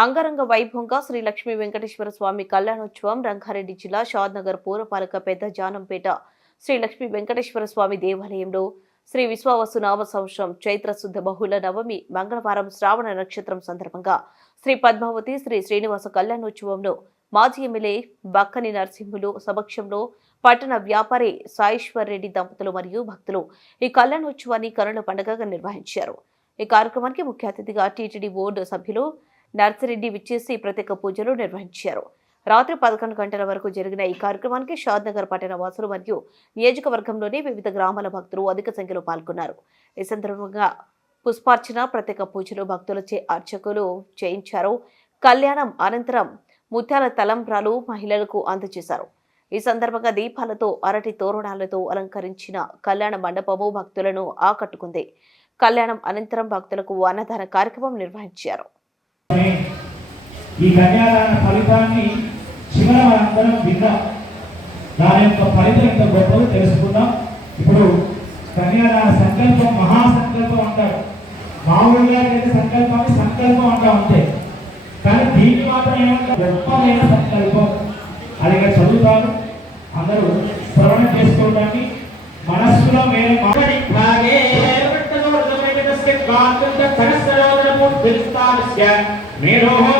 అంగరంగ వైభవంగా శ్రీ లక్ష్మీ వెంకటేశ్వర స్వామి కళ్యాణోత్సవం రంగారెడ్డి జిల్లా షాద్నగర్ పూరపాలక పెద్ద జానంపేట శ్రీ లక్ష్మీ వెంకటేశ్వర స్వామి దేవాలయంలో శ్రీ విశ్వావసు నామ సంవత్సరం చైత్ర శుద్ధ బహుళ నవమి మంగళవారం శ్రావణ నక్షత్రం సందర్భంగా శ్రీ పద్మావతి శ్రీ శ్రీనివాస కళ్యాణోత్సవంలో మాజీ ఎమ్మెల్యే బక్కని నరసింహులు సమక్షంలో పట్టణ వ్యాపారి సాయేశ్వర్ రెడ్డి దంపతులు మరియు భక్తులు ఈ కళ్యాణోత్సవాన్ని కనుల పండుగగా నిర్వహించారు. ఈ కార్యక్రమానికి ముఖ్య అతిథిగా టీటీడీ బోర్డు సభ్యులు నర్సిరెడ్డి విచ్చేసి ప్రత్యేక పూజలు నిర్వహించారు. రాత్రి 11 గంటల వరకు జరిగిన ఈ కార్యక్రమానికి షాద్నగర్ పట్టణ వాసులు మరియు నియోజకవర్గంలోని వివిధ గ్రామాల భక్తులు అధిక సంఖ్యలో పాల్గొన్నారు. ఈ సందర్భంగా పుష్పార్చన, ప్రత్యేక పూజలు భక్తులచే అర్చకులు చేయించారు. కళ్యాణం అనంతరం ముత్యాల తలంబ్రాలు మహిళలకు అందజేశారు. ఈ సందర్భంగా దీపాలతో, అరటి తోరణాలతో అలంకరించిన కళ్యాణ మండపము భక్తులను ఆకట్టుకుంది. కళ్యాణం అనంతరం భక్తులకు అన్నదాన కార్యక్రమం నిర్వహించారు. ఈ కన్యాదాన ఫలితాన్ని శివరామందరం విన్నాం. దాని యొక్క ఫలితం ఎంత గొప్పదో తెలుసుకుందాం. ఇప్పుడు కన్యాదాన సంకల్పం మహాసంకల్పం అంటారు. మామూలుగా అయితే సంకల్పాన్ని సంకల్పం అంటాం అంతే. కానీ దీన్ని మాత్రం ఏమంటారు? గొప్పమైన సంకల్పం. అలాగే చదువుతారు, అందరూ శ్రవణం చేసుకోవడానికి మనస్సులో మేము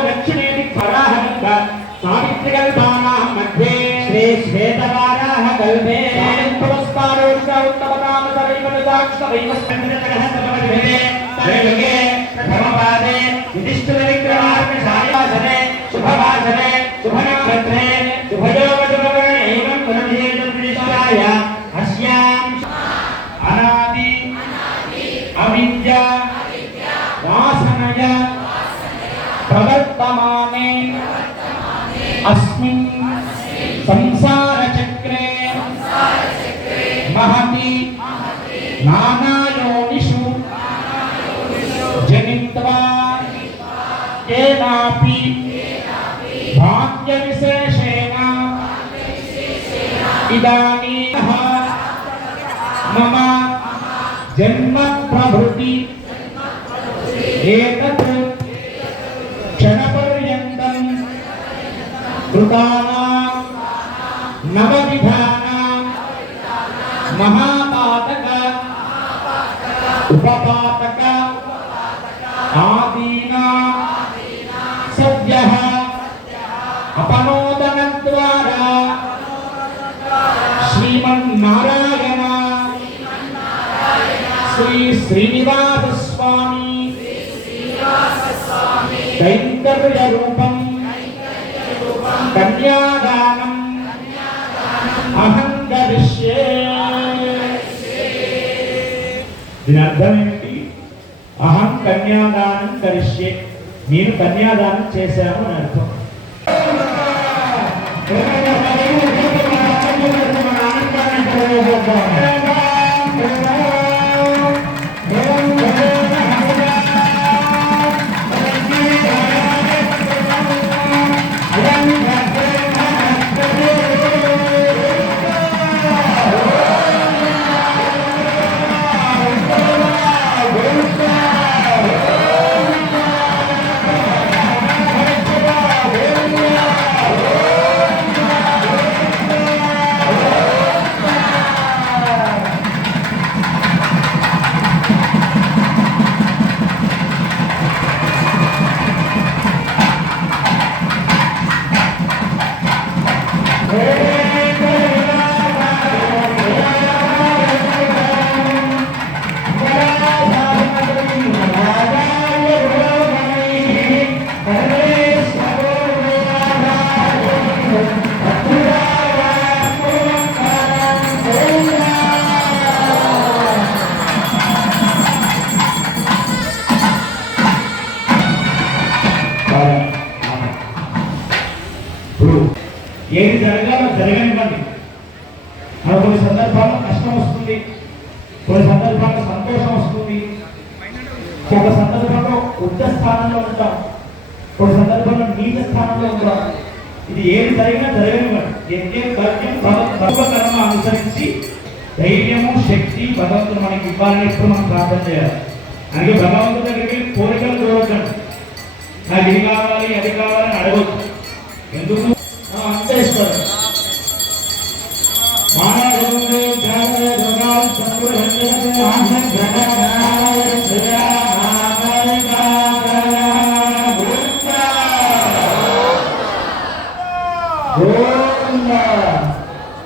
दक्षिणे खराहंग सावित्रिकल्पानां मध्ये श्री श्वेतवाराह कल्पे पुरस्कारोच्च उत्तमताम सर्वैवदाक्षदैवस्कन्धरतरहस्तमभिधे त्रैलोके प्रथमपादे युधिष्ठिरविक्रमार्कशायासने शुभवासने शुभनक्षत्रे शुभयोगशुभवर्णे एवं पुनर्जेतुर्विशिष्टाय अस्यां अनादि अविद्या वासनया प्रवर्तमाने अस्मिन् संसार चक्रे महति नानायोनिषु जनित्वा केनापि भाग्यविशेषेण इदानीं मम जन्म प्रभृति एतत् क्षणपर्यन्तं कृतानां नवविधानां महापातक उपपातक आदीना सद्यः अपनोदनद्वारा श्रीमन्नारायण श्री श्रीनिवास स्वामी कैंकर्य रूपम कन्यादानम अहं करिष्ये. దీని అర్థం ఏమిటి? అహం కన్యాదానం కరిష్యే, నేను కన్యాదానం చేశాను అని అర్థం. ఏది జరగాలో జరగనివ్వండి. కొన్ని సందర్భాల్లో కష్టం వస్తుంది, కొన్ని సందర్భాల్లో సంతోషం వస్తుంది, ఒక సందర్భంలో ఉच्च స్థానంలో ఉంటాం, కొన్ని సందర్భంలో నీచ స్థానంలో ఉంటాం. ఇది ఏది జరిగినా జరగనివ్వండి. యజ్ఞం కర్మ్యం సర్వకర్మ అనుసరించి ధైర్యము శక్తి భగవంతుడు మనకి ఇవ్వాలని ఎప్పుడు మనం ప్రార్థన చేయాలి. అందుకే భగవంతుడి దగ్గరికి కోరికలు కోరకండి. నాకు ఇది కావాలి అది కావాలని అడగొచ్చు. ఎందుకు అంతే ఇస్తారు.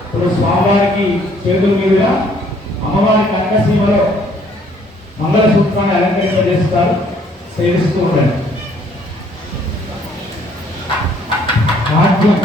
ఇప్పుడు స్వామివారికి చేతుల మీదుగా అమ్మవారి కనకసీమలో మంగళసూత్రాన్ని అలంకరింపజేస్తారు. సేవిస్తూ ఉండండి. రాజ్యం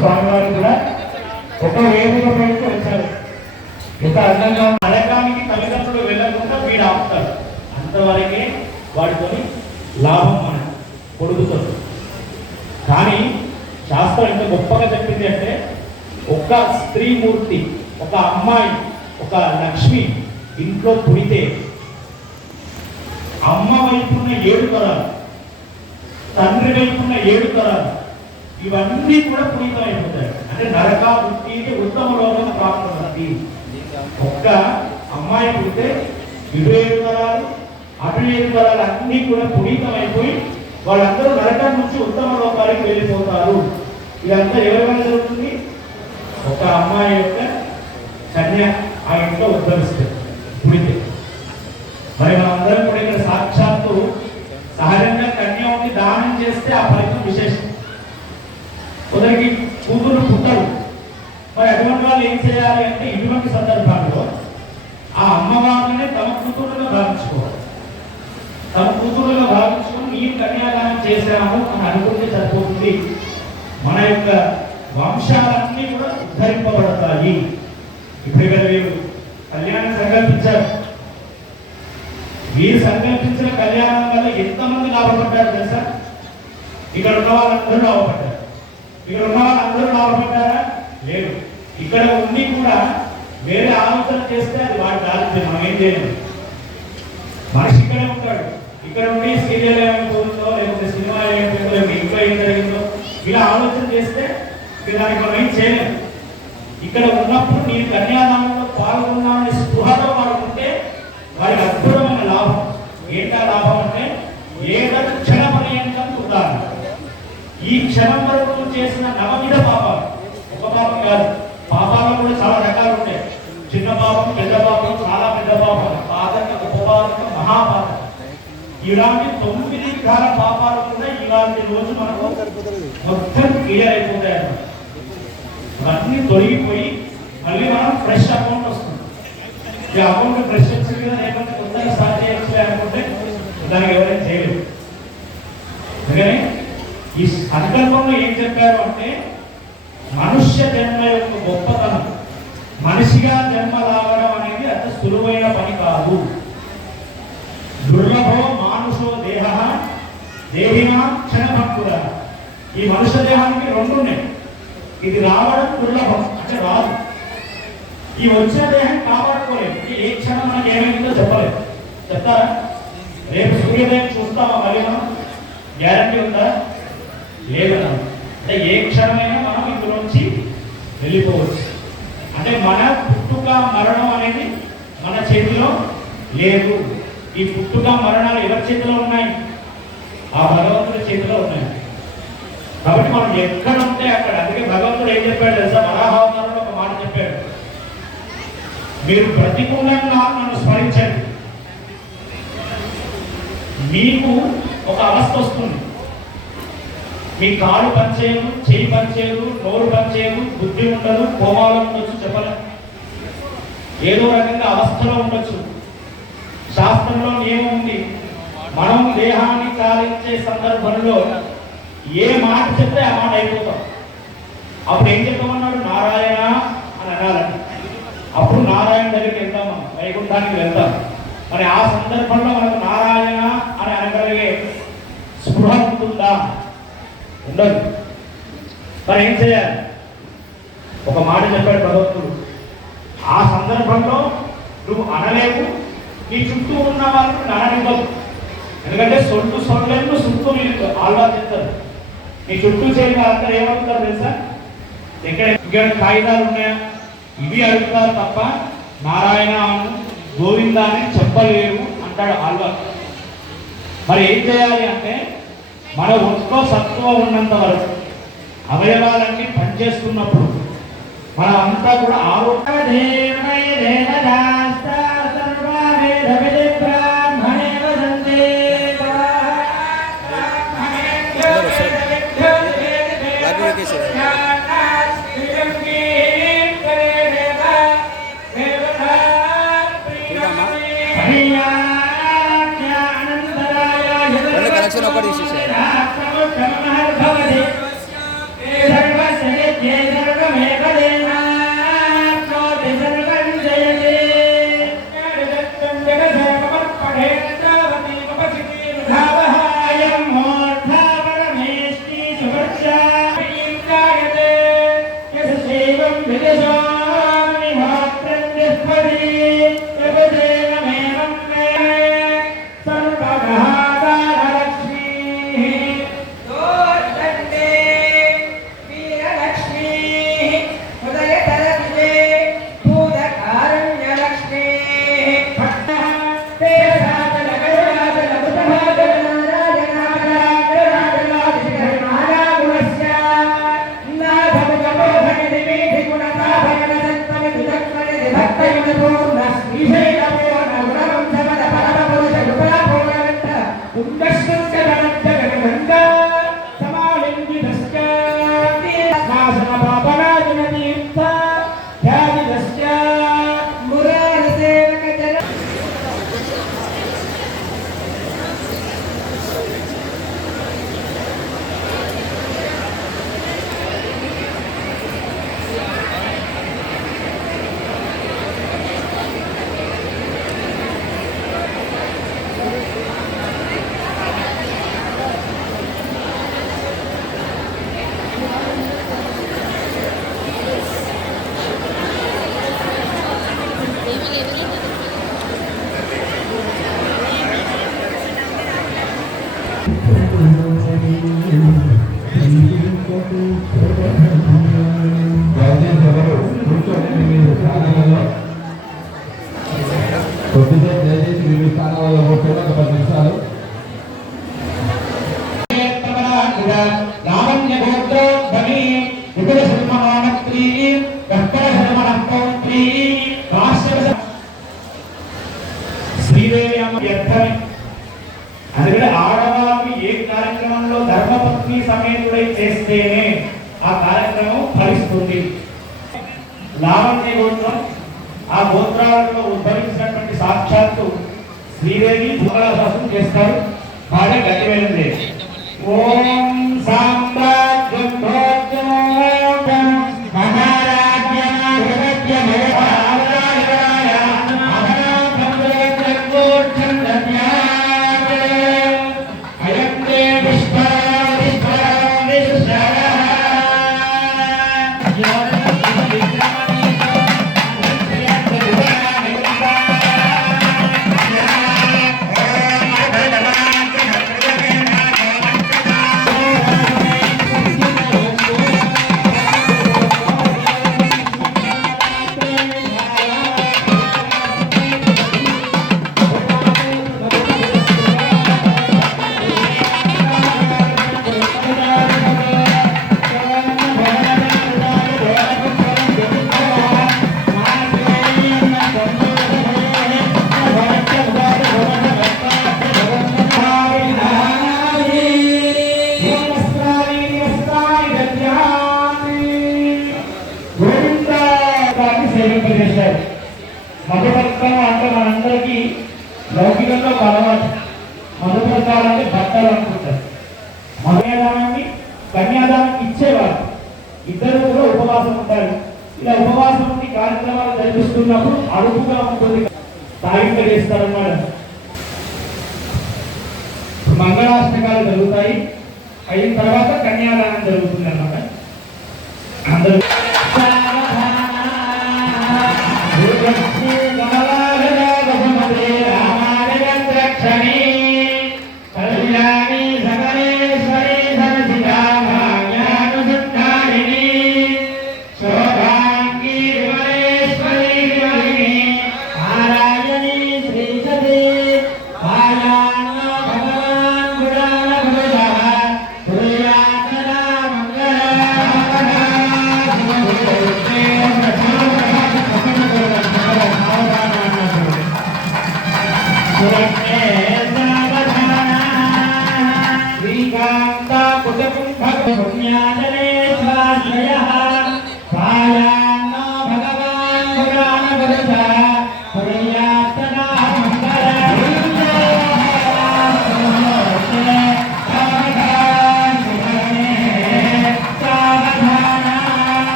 స్వామివారు కూడా ఒక వేదిక పైకి వచ్చారు. ఎంత అందంగా నరకానికి తల్లిదండ్రులు వెళ్ళకుండా వీడు ఆపుతాడు. అంతవరకే వాడితో లాభం మనకు పొడుగుతుంది. కానీ శాస్త్రం ఎంత గొప్పగా చెప్పింది అంటే, ఒక స్త్రీమూర్తి, ఒక అమ్మాయి, ఒక లక్ష్మి ఇంట్లో పుడితే అమ్మ వైపున్న 7 తరాలు, తండ్రి వైపున్న 7 తరాలు, ఇవన్నీ కూడా పునీతం అయిపోతాయి. అంటే నరకాముక్తికి ఉత్తమ లోకం ప్రాప్తమవుతుంది. ఒక్క అమ్మాయి పుడితే 7 తరాలు, 7 తరాలు అన్నీ కూడా పునీతం అయిపోయి వాళ్ళందరూ నరకం నుంచి ఉత్తమ లోకానికి వెళ్ళిపోతారు. ఇదంతా ఎవరి వల్ల జరుగుతుంది? ఒక అమ్మాయి యొక్క కన్య ఆ ఇంట్లో ఉద్భవిస్తుంది పుడితే. మరి మనందరం కూడా ఇక్కడ సాక్షాత్తు సహజంగా కన్యకి దానం చేస్తే ఆ ఫలితం విశేషం. కొందరికి కూతురు పుట్టరు. మరి అటువంటి వాళ్ళు ఏం చేయాలి అంటే, ఇటువంటి సందర్భాల్లో ఆ అమ్మవారిని తమ కూతురుగా భావించుకోవాలి. తమ కూతురుగా భావించుకొని ఈ కన్యాదానం చేశాము అని అనుకుంటే సరిపోతుంది. మన యొక్క వంశాలన్నీ కూడా ఉద్ధరింపబడతాయి. ఇప్పుడు ఇక్కడ వీరు కళ్యాణం సంకల్పించారు. వీరు సంకల్పించిన కళ్యాణం వల్ల ఎంతమంది లాభపడ్డారు తెలుసా? ఇక్కడ ఉన్న వాళ్ళందరూ లాభపడ్డారు. ఇక్కడ ఉన్న వాళ్ళందరూ లాభపడ్డారా? లేదు. ఇక్కడ ఉండి కూడా వేరే ఆలోచన చేస్తే అది వాడి దారిద్ర్యం. మనం ఏం చేయలేము. మనిషి ఇక్కడే ఉంటాడు. ఇక్కడ ఉండి సీరియల్ ఏమైపోతుందో, లేకపోతే సినిమా ఏమైపోతుందో, లేకపోతే ఇంట్లో ఏం జరిగిందో ఇలా ఆలోచన చేస్తే దానికి మనం ఏం చేయలేము. ఇక్కడ ఉన్నప్పుడు నేను కన్యాదానంలో పాల్గొన్నానని స్పృహతో పాల్గొంటే వారికి అద్భుతమైన లాభం. ఏంటా లాభం అంటే, ఏదైనా క్షణ పర్యంతం ఉదాహరణ, ఈ క్షణం వరకు చేసిన నవవిధ పాపాలు, ఒక పాపం కాదు, పాపాలు కూడా చాలా రకాలు ఉంటాయి. చిన్న పాపం, పెద్ద పాపం, చాలా పెద్ద పాపం, పాదక, ఉపపాదక, మహాపాదక, ఇలాంటి 9 విధాల పాపాలు కూడా ఇలాంటి రోజు మనకు మొత్తం క్లియర్ అయిపోతాయి అన్నమాట. అన్నీ తొలగిపోయి మళ్ళీ మనం ఫ్రెష్ అకౌంట్ వస్తుంది. ఈ అకౌంట్ ఫ్రెష్ వచ్చింది కదా, లేకపోతే కొత్తగా స్టార్ట్ చేయొచ్చు అనుకుంటే దానికి ఎవరైనా చేయలేదు. అందుకని ఈ సంకల్పంలో ఏం చెప్పారు అంటే, మనుష్య జన్మ యొక్క గొప్పతనం, మనిషిగా జన్మ రావడం అనేది అంత సులువైన పని కాదు. దుర్లభో మానుషో దేహ దేహినా క్షణభక్తుల. ఈ మనుష్య దేహానికి రెండు ఉన్నాయి. ఇది రావడం దుర్లభం, అంటే రాదు. ఈ వచ్చిన దేహం కాపాడుకోలేదు. ఏ క్షణం మనకి ఏమైందో చెప్పలేదు. చెప్తారా? రేపు సూర్యోదయం చూస్తామా మళ్ళీ మనం? గ్యారంటీ ఉందా? లేదన్నా. అంటే ఏ క్షణమైనా మనం ఇందులోంచి వెళ్ళిపోవచ్చు. అంటే మన పుట్టుక మరణం అనేది మన చేతిలో లేదు. ఈ పుట్టుక మరణాలు ఎవరి చేతిలో ఉన్నాయి? ఆ భగవంతుడి చేతిలో ఉన్నాయి. కాబట్టి మనం ఎక్కడ ఉంటే అక్కడ. అందుకే భగవంతుడు ఏం చెప్పాడు తెలుసా? వరాహావతారంలో ఒక మాట చెప్పాడు, మీరు ప్రతికూలంగా నన్ను స్మరించండి, మీకు ఒక అవస్థ వస్తుంది. మీ కాలు పనిచేయదు, చేయి పనిచేయదు, నోరు పనిచేయదు, బుద్ధి ఉండదు, కోమాలో ఉండొచ్చు, చెప్పలేదు. ఏదో రకంగా అవస్థలో ఉండొచ్చు. శాస్త్రంలో నియమం ఉంది, మనం దేహాన్ని చాలించే సందర్భంలో ఏ మాట చెప్తే ఆ మాట అయిపోతాం. అప్పుడు ఏం చెప్పమన్నాడు? నారాయణ అని అనాలని. అప్పుడు నారాయణ దగ్గరికి వెళ్తాం, మనం వైకుంఠానికి వెళ్తాం. మరి ఆ సందర్భంలో మనకు నారాయణ అని అనగలిగే స్పృహ ఉంటుందా? ఉండదు. మరి ఏం చేయాలి? ఒక మాట చెప్పాడు భగవంతుడు, ఆ సందర్భంలో నువ్వు అనలేవు, నీ చుట్టూ ఉన్న వాళ్ళకు నడనివ్వదు. ఎందుకంటే సొంతు చుట్టూ నీళ్ళు ఆల్వా చెప్తారు. నీ చుట్టూ చేరిన అందరూ ఏమడుగుతారు తెలుసా? ఇక్కడ కాగితాలు ఉన్నాయా ఇవి అడుగుతారు తప్ప నారాయణ అను గోవింద అని చెప్పలేరు అంటాడు ఆల్వా. మరి ఏం చేయాలి అంటే, మన ఒంట్లో సత్వ ఉన్నంత వరకు, అవయవాలన్నీ పనిచేస్తున్నప్పుడు మనం అంతా కూడా కనెక్షన్ ఒకటి శ్రీదేవి అమ్మ వ్యర్థమే. అందుకని ఆడవాళ్ళు ఏ కార్యక్రమంలో ధర్మపత్ని సమేతుడై చేస్తేనే ఆ కార్యక్రమం ఫలిస్తుంది. లావణ్య గోత్రం, ఆ గోత్రాలలో ఉద్భవించినటువంటి సాక్షాత్తు శ్రీదేవి భూమలాశాసనం చేస్తారు. వాడే గతివేలందే. ఓం సామ్రాజ్యం చేశారు. మధుపథకం అంటే మనందరికీ లౌకికంలో ఒక అలవాటు. మధుపథకాలంటే భర్తలు అనుకుంటారు. కన్యాదానాన్ని ఇచ్చేవారు. ఇద్దరు కూడా ఉపవాసం ఉంటారు. ఇలా ఉపవాసం ఉండి కార్యక్రమాలు జరిపిస్తున్నప్పుడు అడుగుగా ఉంటుంది, తాగింపు చేస్తారన్నమాట. మంగళాష్టకాలు జరుగుతాయి. అయిన తర్వాత కన్యాదానం జరుగుతుంది అన్నమాట. అందరూ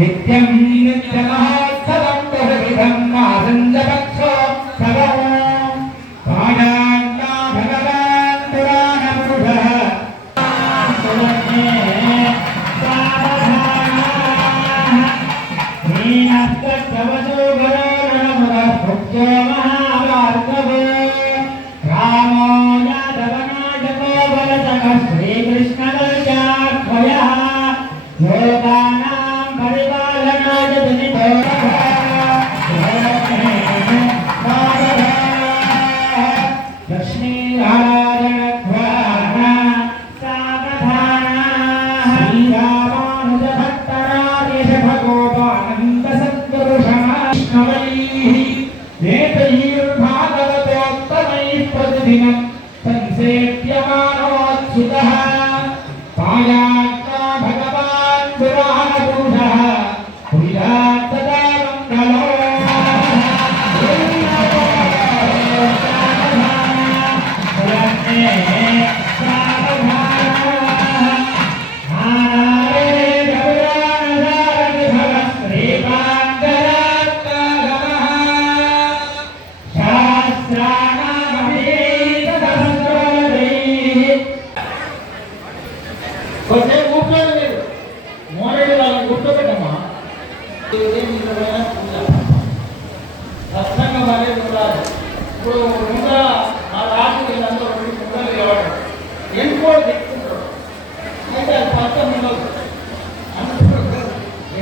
నిత్యం నిత్యమహోత్సవం బహువిధం ఆసంజపక్షోత్సవం పాయాన్నా భగవాన్ పురాణపురుషః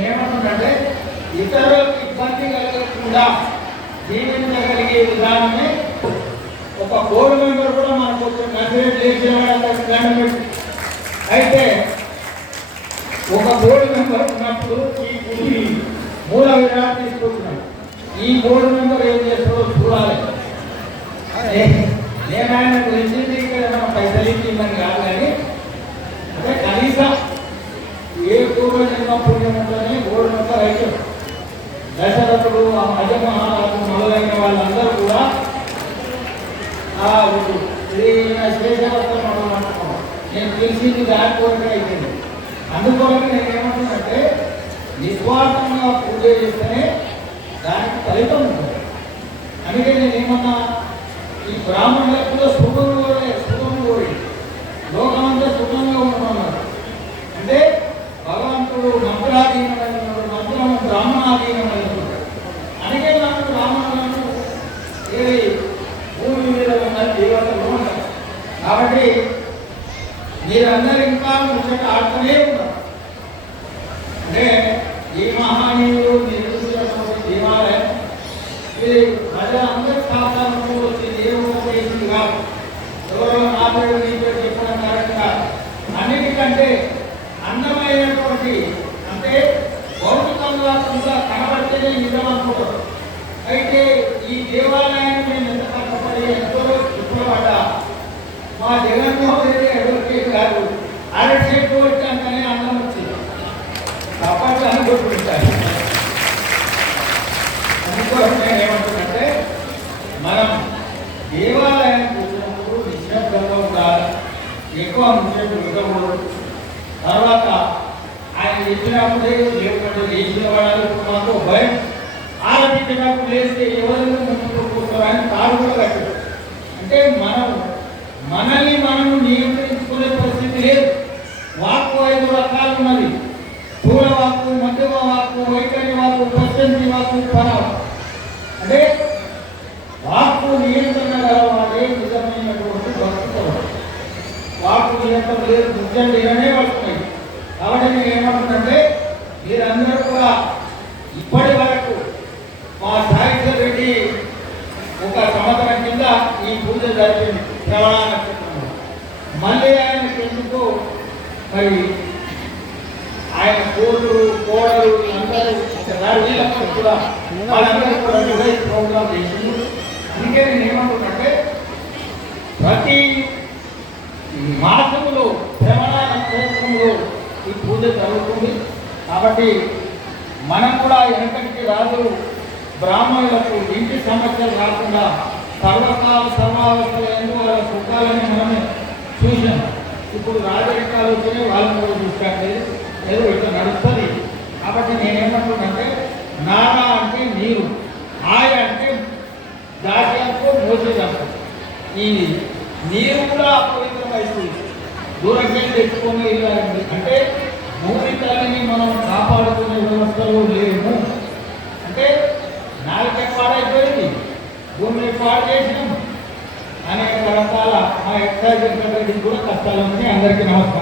ఏమంటుందంటే ఇతరులకు ఇబ్బంది కలగకుండా జీవించగలిగే విధానమే. ఒక బోర్డు మెంబర్ కూడా మనకు మెసేజ్ చేసేవాడు. అయితే ఒక బోర్డు మెంబర్ ఉన్నప్పుడు ఈ గుడి మూల విరాట్ తీసుకుంటున్నాడు. ఈ బోర్డు మెంబర్ ఏం చేస్తారో చూడాలి. నేను ఆయన గురించి పైసలు ఇచ్చిందని కాదు, కానీ అంటే కనీసం ఏ పూర్వ జన్మ పుణ్యం ఉంటుందని బోర్డు మెంబర్ అయితే దశరథుడు, ఆ మహారాజు మొదలైన వాళ్ళందరూ కూడా నేను తెలిసింది దాని కోరిక అయిపోయింది. అందుకోసం నేను ఏమంటున్నానంటే నిస్వార్థంగా పూజ చేస్తేనే దానికి ఫలితం ఉంటుంది. అందుకే నేను ఏమన్నా ఈ బ్రాహ్మణులకు కూడా సుఖం కోరి లోకమంతా సుఖంగా ఉంటున్నారు. అంటే భగవంతుడు మంత్రాధీనమైన మంత్రం బ్రాహ్మణాధీనమైన. అందుకే నాకు బ్రాహ్మణులను ఏది భూమి మీద ఉన్న దేవతలు ఉంటారు. కాబట్టి మీరందరూ ఇంకా ముచ్చట ఆడుతూనే ఉన్నారు. అంటే ఈ మహానీయులు దేవాలయం ఇది ప్రజలందరి ఖాతాలను వచ్చి దేవుడు చేసింది కాదు. ఎవరో నా పేరు నీ పేరు చెప్పడం కారణంగా అన్నిటికంటే అందమైనటువంటి, అంటే భౌతికంగా కూడా కనబడితేనే నిజం అనుకుంటారు. అయితే ఈ దేవాలయాన్ని మేము ఎంత కష్టపడి ఎంతో ఇష్టపడ్డా మా జగన్మోహన్ రెడ్డి అడ్వకేట్ గారు అరటి చెట్టు వచ్చాకనే అన్నం వచ్చింది తప్పట్లు అనుకుంటుంటారు. అందుకోసం నేను ఏమంటున్నంటే మనం దేవాలయానికి వచ్చినప్పుడు నిశ్శబ్దంగా ఉండాలి, ఎక్కువ ముచ్చట్లు ఉండకూడదు. తర్వాత ఆయన చెప్పినప్పుడే లేకపోతే లేచిన వాడాలి. మాకు భయం ఆలోచించినప్పుడు లేస్తే ఎవరైనా ముందుకు కూర్చోవాలని కాదు కూడా కట్టారు. అంటే మనల్ని మనం నియంత్రించుకునే పరిస్థితి లేదు. వాక్కు 5 రకాలు ఉన్నది. స్థూల వాక్కు, మధ్యమ వాక్కు, వైఖరి వాక్కు, ప్రశంసి వాక్కు, పరవాక్కు. అంటే వాక్కు నియంత్రణ గలవాడే నిజమైనటువంటి భక్తుడు. వాక్కు నియంత్రణ లేదు, నిజం లేదనే వస్తున్నాయి. కాబట్టి నేను ఏమంటున్నంటే మీరందరూ కూడా ఇప్పటి వరకు మా సాయిశ్వర్ రెడ్డి ఒక సంవత్సరం కింద ఈ పూజ జరిపింది శ్రవణ నక్షత్రంలో. మళ్ళీ ఆయనకి ఎందుకు మరి ఆయన కోడలు అందరూ వీళ్ళందరూ కూడా వాళ్ళందరూ కూడా ప్రోగ్రామ్ చేసింది. అందుకే నేను ఏమంటున్నంటే ప్రతి మాసములో శ్రవణ నక్షత్రంలో ఈ పూజ జరుగుతుంది. కాబట్టి మనం కూడా వెనకటికి రాదు బ్రాహ్మణులకు ఇంటి సమస్యలు రాకుండా సర్వకాల సర్వావస్థలు ఎందుకు వాళ్ళ సుఖాలని మనమే చూసాం. ఇప్పుడు రాజరికాలు వచ్చినాయి, వాళ్ళని కూడా చూసుకోలేదు, ఏదో ఇట్లా నడుస్తుంది. కాబట్టి నేనేమంటున్నానంటే నారా అంటే నీరు, ఆయ అంటే దాట్యాలకు మోసేదాకు. ఈ నీరు కూడా అపవిత్రమైంది, దూరంగా తెచ్చుకొని అంటే భూమి తల్లిని మనం కాపాడుకునే వ్యవస్థలో లేము. అంటే నాలుగే పాడైపోయింది, భూమిని పాడు చేసినాం. అనేక రకాల మా ఎక్సైజ్ కూడా కష్టాలు ఉన్నాయి. అందరికీ నమస్కారం.